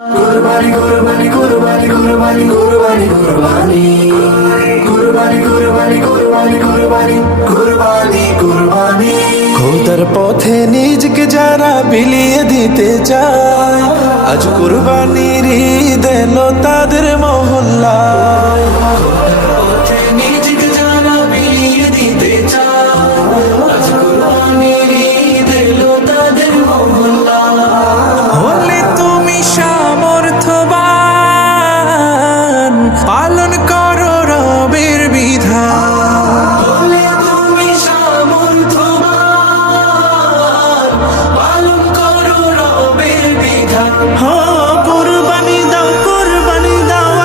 কুরবানি কুরবানি কুরবানি কুরবানি কুরবানি কুরবানি কুরবানি কুরবানি কুরবানি কুরবানি কুরবানি কুরবানি খোদার পথে নিজকে যারা বিলিয়ে দিতে চায় আজ কুরবানির ঈদ এলো তাদের মহল্লায়। খোদার পথে নিজকে যারা বিলিয়ে দিতে চায় আজ কুরবানির ঈদ এলো তাদের মহল্লায়। হলে তুমি সামর্থ্যবান পালন করো রবের বিধান। হলে তুমি সামর্থ্যবান পালন করো রবের বিধান। কুরবানি দাও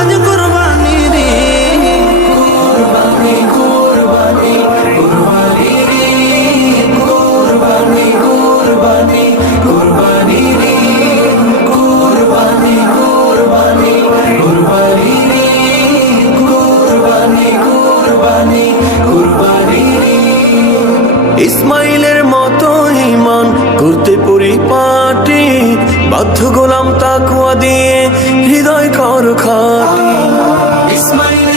আজ কুরবানি রে। কুরবানি কুরবানি কুরবানি রে। কুরবানি কুরবানি কুরবানি রে। কুরবানি কুরবানি কুরবানি রে। কুরবানি কুরবানি কুরবানি রে। ইসমাইলের মতো ঈমান করতে পরিপাটি বাধ্য গোলাম তাকওয়া দিয়ে হৃদয় কর খাটি। ইসমাইল